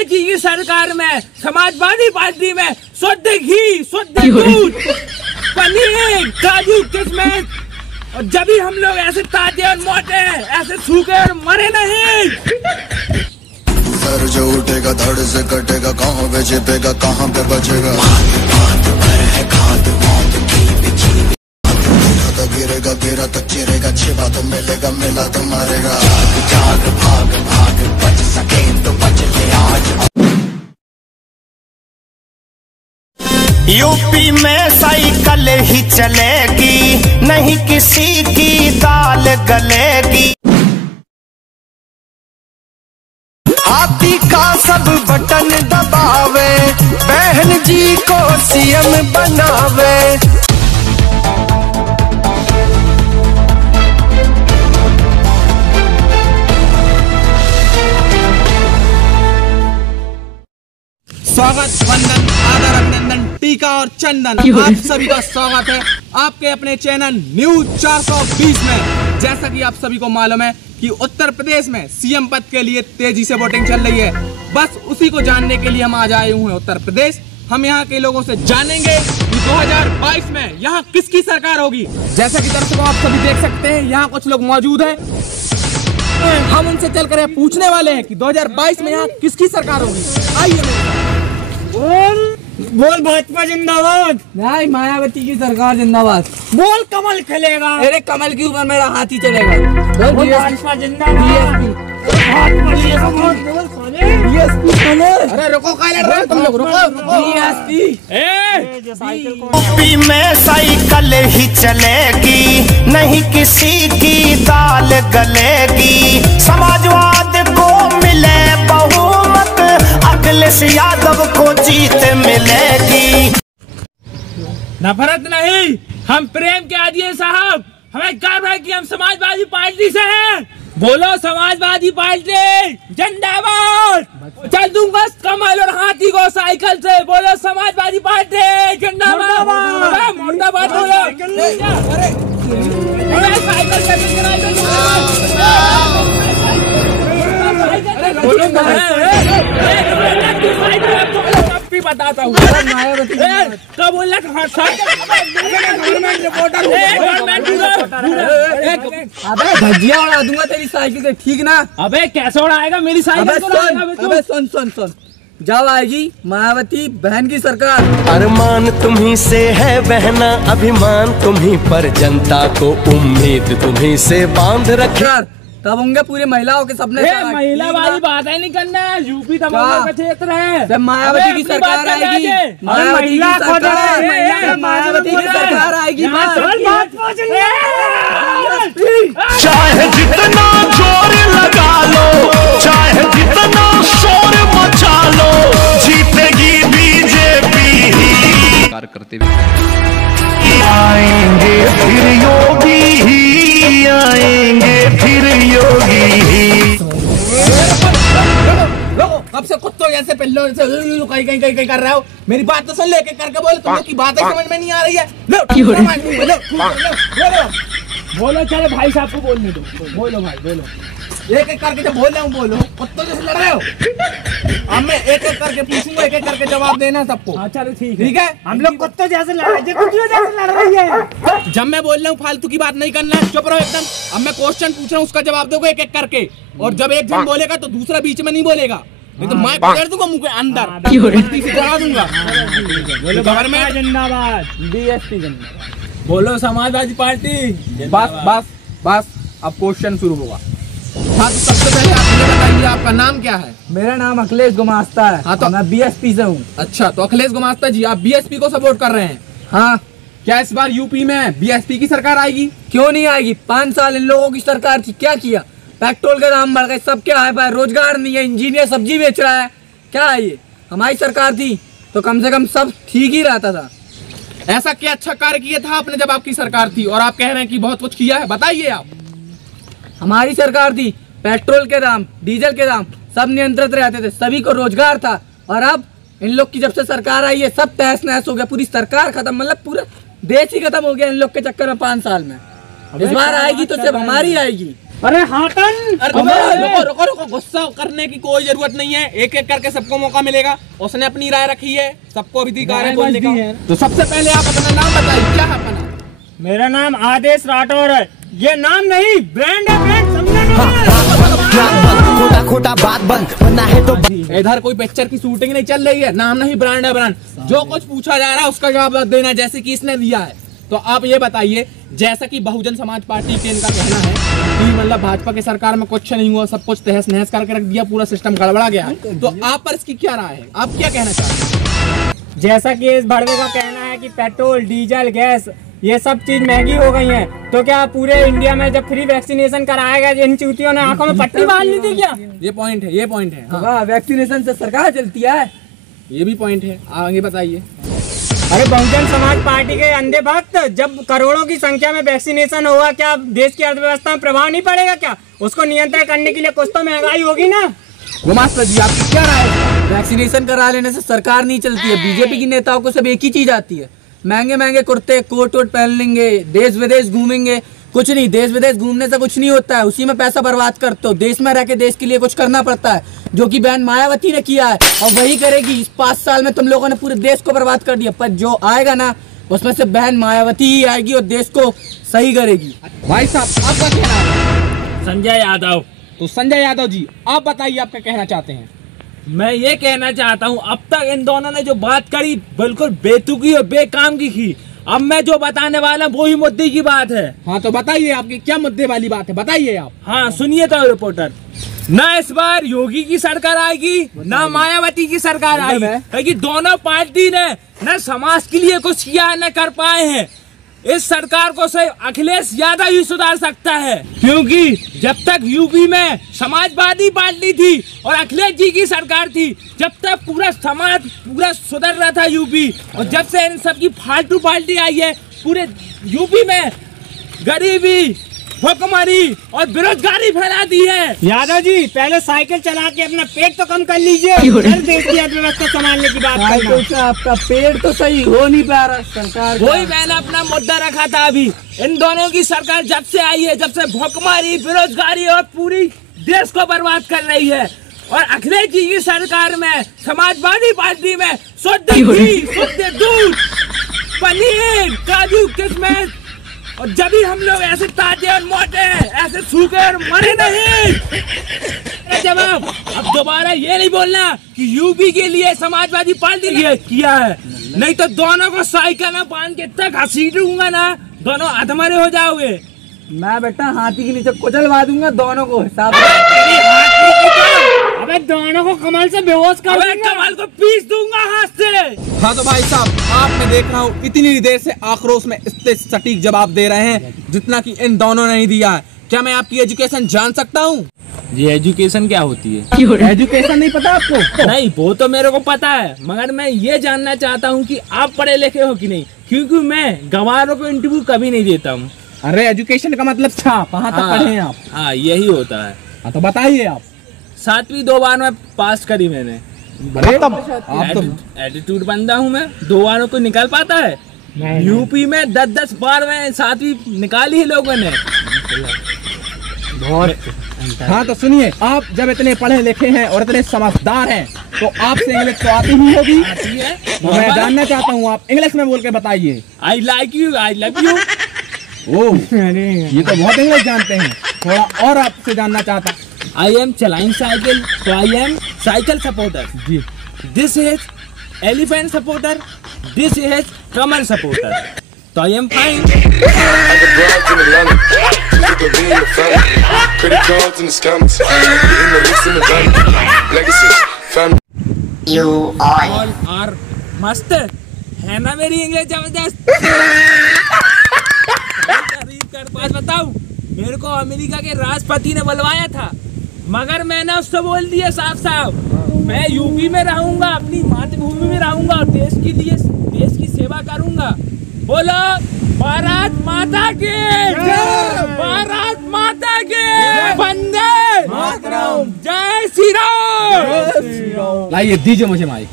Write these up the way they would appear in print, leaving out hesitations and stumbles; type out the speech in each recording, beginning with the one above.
तेजी की सरकार में, समाजवादी पार्टी में शुद्ध घी, शुद्ध दूध, पनीर, काजू, किशमिश, और जब भी हम लोग ऐसे ताजे और मोटे हैं, ऐसे सूखे और मरे नहीं। सर जो उठेगा धड़ से कटेगा, कहाँ पे छिपेगा, कहाँ पे बचेगा। गिरेगा गिरा तो चिरेगा, छिपा तो मिलेगा, मिला तो मारेगा। जाग भाग भाग, बच सके तो बच ले आज। यूपी में साइकिल ही चलेगी, नहीं किसी की दाल गलेगी। हाथी का सब बटन दबावे, बहन जी को सीएम बनावे। स्वागत, वंदन, आदर, अभिनंदन, टीका और चंदन, आप सभी का स्वागत है आपके अपने चैनल न्यूज 420 में। जैसा कि आप सभी को मालूम है कि उत्तर प्रदेश में सीएम पद के लिए तेजी से वोटिंग चल रही है। बस उसी को जानने के लिए हम आज आए हुए हैं उत्तर प्रदेश। हम यहाँ के लोगों से जानेंगे कि 2022 में यहाँ किसकी सरकार होगी। जैसा कि दर्शकों आप सभी देख सकते हैं, यहाँ कुछ लोग मौजूद हैं। हम उनसे चलकर पूछने वाले हैं कि 2022 में यहाँ किसकी सरकार होगी। आइए। बोल भाजपा जिंदाबाद। नहीं, मायावती की सरकार जिंदाबाद। बोल कमल खिलेगा। अरे कमल की ऊपर मेरा हाथी चलेगा। बोल भाजपा जिंदाबाद। अरे रुको, क्या लड़ रहे हो तुम लोग, रुको। यूपी में साइकिल ही चलेगी, नहीं किसी की दाल गलेगी। समाजवाद को मिले बहुमत, अखिलेश यादव को जीत मिलेगी। नफरत नहीं, हम प्रेम के आदि हैं साहब। हमें गर्व है कि हम समाजवादी पार्टी से हैं। बोलो समाजवादी पार्टी जिंदाबाद। चल दूंगा कमल और हाथी को साइकिल से। बोलो समाजवादी पार्टी जिंदाबाद। मुर्दाबाद बोलो। अरे साइकिल बताता हूँ। कब बोल रहा गवर्नमेंट रिपोर्टर। अबे धज्जियां उड़ा दूंगा तेरी साइकिल से, ठीक ना? अबे कैसे उड़ाएगा मेरी साइकिल? अबे सुन, जब आएगी मायावती बहन की सरकार। अरमान तुम्ही से है बहना, अभिमान तुम्ही पर, जनता को उम्मीद तुम्ही से बांध रखा। तब होंगे पूरे महिलाओं के सपने। महिला वाली बात है नहीं करना, यूपी तमाम का क्षेत्र है। जब मायावती की सरकार आएगी, मायावती की सरकार आएगी। चाहे जितना जोर लगा लो, चाहे जितना शोर मचा लो, जीतेगी बीजेपी। करते हुए आएंगे फिर योगी ही, आएंगे फिर योगी ही। कब से कुत्तों जैसे पिल्लों से कहीं कर रहे हो? मेरी बात तो सुन ले, एक करके बोलो। तुम लोग की बात समझ में नहीं आ रही है। बोलो, चलो भाई साहब को बोलने दो। बोलो भाई, बोलो। एक करके जब बोल रहा हूँ बोलो। कुत्तों जैसे लड़ रहे हो। अब मैं एक करके पूछूंगा, एक करके जवाब देना सबको। अच्छा ठीक है। हम लोग कुत्तों जैसे लड़ रही है। जब मैं बोल रहा हूँ फालतू की बात नहीं करना, चुप रहो एकदम। अब मैं क्वेश्चन पूछ रहा हूँ, उसका जवाब दोगे एक करके। और जब एक जन बोलेगा तो दूसरा बीच में नहीं बोलेगा, नहीं तो मैं पकड़ दूंगा मुंह के अंदर, करा दूंगा। गवर्नमेंट जिंदाबाद, बीएसपी जिंदाबाद। बोलो समाजवादी पार्टी। बस अब क्वेश्चन शुरू होगा। हाँ, तो सबसे पहले आप मुझे बताइए आपका नाम क्या है? मेरा नाम अखिलेश गुमास्ता है। हाँ, तो मैं बीएसपी से हूँ। अच्छा, तो अखिलेश गुमास्ता जी, आप बीएसपी को सपोर्ट कर रहे हैं? हाँ। क्या इस बार यूपी में बीएसपी की सरकार आएगी? क्यों नहीं आएगी? 5 साल इन लोगों की सरकार थी, क्या किया? पेट्रोल के दाम बढ़ गए, सब क्या है, रोजगार नहीं है, इंजीनियर सब्जी बेच रहा है, क्या है ये? हमारी सरकार थी तो कम से कम सब ठीक ही रहता था। ऐसा क्या अच्छा कार्य किया था आपने जब आपकी सरकार थी, और आप कह रहे हैं कि बहुत कुछ किया है? बताइए आप। हमारी सरकार थी, पेट्रोल के दाम, डीजल के दाम सब नियंत्रित रहते थे, सभी को रोजगार था। और अब इन लोग की जब से सरकार आई है, सब तहस नहस हो गया, पूरी सरकार खत्म, मतलब पूरा देश ही खत्म हो गया इन लोग के चक्कर में 5 साल में। इस बार आएगी तो सिर्फ हमारी आएगी। अरे हाथन। रुको रुको रुको, गुस्सा करने की कोई जरूरत नहीं है, एक एक करके सबको मौका मिलेगा। उसने अपनी राय रखी है, सबको अधिकार है बोलने का। तो सबसे पहले आप अपना नाम बताइए, क्या है अपना नाम? मेरा नाम आदेश राठौर है। ये नाम नहीं, ब्रांड है, ब्रांड, समझा ना? खोटा खोटा बात बंद बनना है तो इधर कोई पिक्चर की शूटिंग नहीं चल रही है, नाम नहीं, ब्रांड है ब्रांड। जो कुछ पूछा जा रहा है उसका जवाब देना, जैसे कि इसने दिया है। तो आप ये बताइए, जैसा कि बहुजन समाज पार्टी के इनका कहना है कि मतलब भाजपा की सरकार में कुछ नहीं हुआ, सब कुछ तहस नहस करके रख दिया, पूरा सिस्टम गड़बड़ा गया, तो आप पर इसकी क्या राय है, आप क्या कहना चाहते हैं? जैसा कि इस भड़वे का कहना है कि पेट्रोल, डीजल, गैस ये सब चीज महंगी हो गई है, तो क्या पूरे इंडिया में जब फ्री वैक्सीनेशन कराएगा, इन चूतियों ने आंखों में पट्टी बांध ली थी क्या? ये पॉइंट है, ये पॉइंट है। हाँ, वैक्सीनेशन से सरकार चलती है, ये भी पॉइंट है, आगे बताइए। अरे बहुजन समाज पार्टी के अंधे भक्त, जब करोड़ों की संख्या में वैक्सीनेशन होगा, क्या देश की अर्थव्यवस्था में प्रभाव नहीं पड़ेगा क्या? उसको नियंत्रण करने के लिए कुछ तो महंगाई होगी ना। गुमास्ता जी, आपकी क्या राय है? वैक्सीनेशन करा लेने से सरकार नहीं चलती है। बीजेपी की नेताओं को सब एक ही चीज आती है, महंगे महंगे कुर्ते कोट वोट पहन लेंगे, देश विदेश घूमेंगे। कुछ नहीं, देश विदेश घूमने से कुछ नहीं होता है, उसी में पैसा बर्बाद करते हो। देश में रह के देश के लिए कुछ करना पड़ता है, जो कि बहन मायावती ने किया है और वही करेगी। इस 5 साल में तुम लोगों ने पूरे देश को बर्बाद कर दिया, पर जो आएगा ना उसमें से बहन मायावती ही आएगी और देश को सही करेगी। भाई साहब, आपका कहना है? संजय यादव। तो संजय यादव जी, आप बताइए, आप क्या कहना चाहते हैं? मैं ये कहना चाहता हूँ, अब तक इन दोनों ने जो बात करी बिल्कुल बेतुकी और बेकाम की। अब मैं जो बताने वाला वो ही मुद्दे की बात है। हाँ, तो बताइए, आपकी क्या मुद्दे वाली बात है, बताइए आप। हाँ सुनिए तो रिपोर्टर, न इस बार योगी की सरकार आएगी, न मायावती की सरकार आएगी, क्योंकि दोनों पार्टी ने न समाज के लिए कुछ किया है, न कर पाए हैं। इस सरकार को सिर्फ अखिलेश यादव ही सुधार सकता है, क्योंकि जब तक यूपी में समाजवादी पार्टी थी और अखिलेश जी की सरकार थी, जब तक पूरा समाज पूरा सुधर रहा था यूपी, और जब से इन सब की फालतू पार्टी आई है, पूरे यूपी में गरीबी, भुखमरी और बेरोजगारी फैला दी है। यादव जी, पहले साइकिल चला के अपना पेट तो कम कर लीजिए, फिर देश की अर्थव्यवस्था संभालने की बात करना। से आपका पेट तो सही हो नहीं पा रहा सरकार का। वही मैंने अपना मुद्दा रखा था। अभी इन दोनों की सरकार जब से आई है, जब से भुखमरी, बेरोजगारी और पूरी देश को बर्बाद कर रही है। और अखिलेश जी की सरकार में, समाजवादी पार्टी में शुद्ध घी, शुद्ध दूध, पनीर, काजू, किशमिश, और जब भी हम लोग ऐसे ताजे और मोटे, ऐसे सूखे और मरे नहीं। जवाब, अब दोबारा ये नहीं बोलना कि यूपी के लिए समाजवादी पार्टी ने किया है, नहीं तो दोनों को साइकिल में बांध के तक घसीटूंगा ना, दोनों अधमरे हो जाओगे। मैं बेटा हाथी के नीचे कुचलवा दूंगा दोनों को, हिसाब। अबे दोनों को कमल से बेहोश कर दूंगा, कमल को पीस दूंगा हाथ से। हाँ, तो भाई साहब, आप मैं देख रहा हूँ इतनी देर से आक्रोश में इतने सटीक जवाब दे रहे हैं जितना कि इन दोनों ने नहीं दिया है। क्या मैं आपकी एजुकेशन जान सकता हूँ? ये एजुकेशन क्या होती है? एजुकेशन नहीं पता आपको? नहीं, वो तो मेरे को पता है, मगर मैं ये जानना चाहता हूँ कि आप पढ़े लिखे हो कि नहीं, क्योंकि मैं गवारों को इंटरव्यू कभी नहीं देता हूँ। अरे एजुकेशन का मतलब था, कहाँ तक पढ़े हैं आप? हाँ, यही होता है। हाँ, तो बताइए आप। 7वीं 2 बार में पास करी मैंने। अरे आप तो एटीट्यूड बंदा हूँ मैं, 2 बारों को निकाल पाता है? यूपी में 10-10 बार में 7वीं निकाली है लोगों ने। बहुत। हाँ, तो सुनिए, आप जब इतने पढ़े लिखे हैं और इतने समझदार हैं, तो आपसे इंग्लिश तो आती ही होगी। आती है। तो मैं जानना चाहता हूँ, आप इंग्लिश में बोल के बताइए। I like you, I love you. Oh, ये तो बहुत इंग्लिश जानते हैं। थोड़ा और आपसे जानना चाहता। आई एम चलाइंग साइकिल, तो आई एम साइकिल सपोर्टर जी। This is elephant supporter, this is कमर सपोर्टर, तो I am fine. All are मस्त है ना मेरी इंग्लिश जबरदस्त। बात बताऊं, मेरे को अमेरिका के राष्ट्रपति ने बुलवाया था, मगर मैंने उससे बोल दिया साफ साफ, मैं यूपी में रहूंगा, अपनी मातृभूमि में रहूंगा और देश के लिए देश की सेवा करूंगा। बोलो भारत माता की जय, भारत माता की वंदे मातरम, जय श्री राम। लाइए, दीजिए मुझे माइक।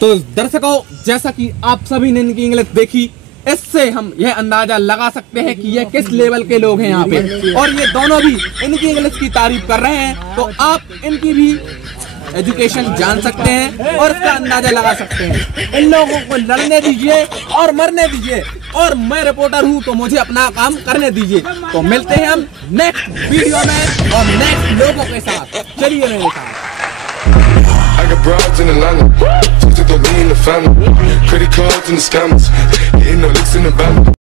तो दर्शकों, जैसा कि आप सभी ने इनकी इंग्लिश देखी, इससे हम यह अंदाजा लगा सकते हैं कि ये किस लेवल के लोग हैं यहाँ पे। और ये दोनों भी इनकी इंग्लिश की तारीफ कर रहे हैं, तो आप इनकी भी एजुकेशन जान सकते हैं और इसका अंदाजा लगा सकते हैं। इन लोगों को लड़ने दीजिए और मरने दीजिए, और मैं रिपोर्टर हूँ तो मुझे अपना काम करने दीजिए। तो मिलते हैं हम नेक्स्ट वीडियो में और नेक्स्ट लोगों के साथ। चलिए मेरे साथ। I got broads in Atlanta, just to throw me in the family. Credit cards and the scammers, hitting no licks in the band.